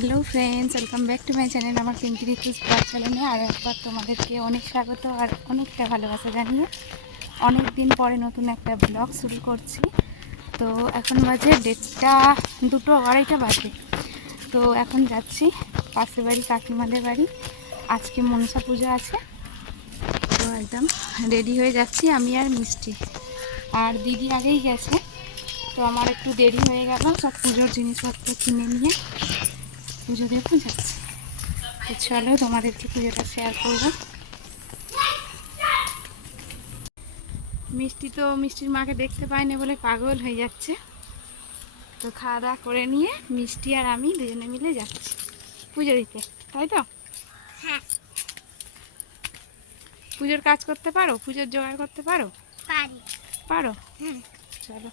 Friends, welcome back to my channel আমার Pinky রিতুজ blog চ্যানেলে আর একবার তোমাদেরকে অনেক স্বাগত আর অনেকটা ভালোবাসা জানিয়ে। অনেক দিন পরে নতুন একটা ব্লগ শুরু করছি। তো এখন বাজে ডেটটা দুটো আড়াইটা বাজে। তো এখন যাচ্ছি পাশের বাড়ি, কাকিমাদের বাড়ি। আজকে মনসা পুজো আছে। তো একদম রেডি হয়ে যাচ্ছি আমি আর মিষ্টি। আর দিদি আগেই গেছে। তো আমার একটু দেরি হয়ে গেল সব পুজোর জিনিসপত্র কিনে নিয়ে। পুজো দেখুন যাচ্ছি তো চলো তোমাদেরকে পুজোটা শেয়ার করব। মিষ্টি তো মিষ্টির মাকে দেখতে পাইনি বলে পাগল হয়ে যাচ্ছে। তো খাওয়া দাওয়া করে নিয়ে মিষ্টি আর আমি দুজনে মিলে যাচ্ছি পুজো দিতে তাই তো? হ্যাঁ। পুজোর কাজ করতে পারো? পুজোর জোগাড় করতে পারো? পারি। চলো।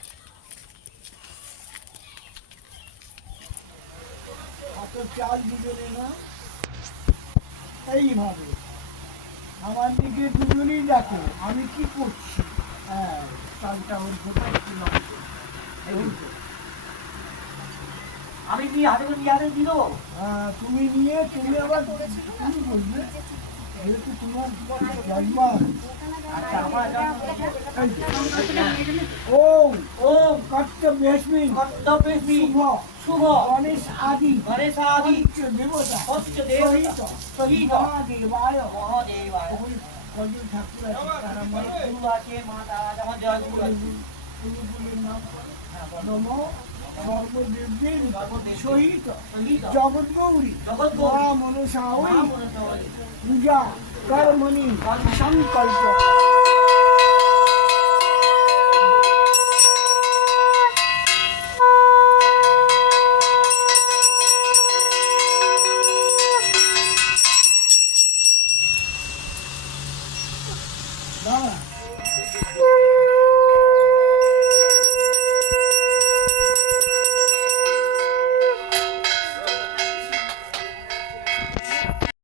এইভাবে আমার দিকে দুজনেই দেখো আমি কি করছি হ্যাঁ চালটা ওর কোথায়। আমি কি হাতে করে নিয়ে হাতে দিল তুমি নিয়ে তুমি আবার তুমি বলবে যেহেতু তোমার জন্মার আচ্ছা আমার ওম ও কর্ত বেশমি কর্তব্যী শুভ শুভ গণেশ আদি গণেশ আদি পঞ্চ দেবতা সত্য দেবতা সহিত মহাদেবায় মহাদেবায় কজন ঠাকুর আছে তারা মানে গুরু আছে মাতা আছে আমার জয় গুরু আছে গুরুগুলির নাম করে হ্যাঁ, বলো। নম সর্বদেবীর সহিত সহিত জগৎ গৌরী জগৎগৌরী। মা মনসা মা ওই মনসা ওই। পূজা কর্মণি সংকল্প Bye.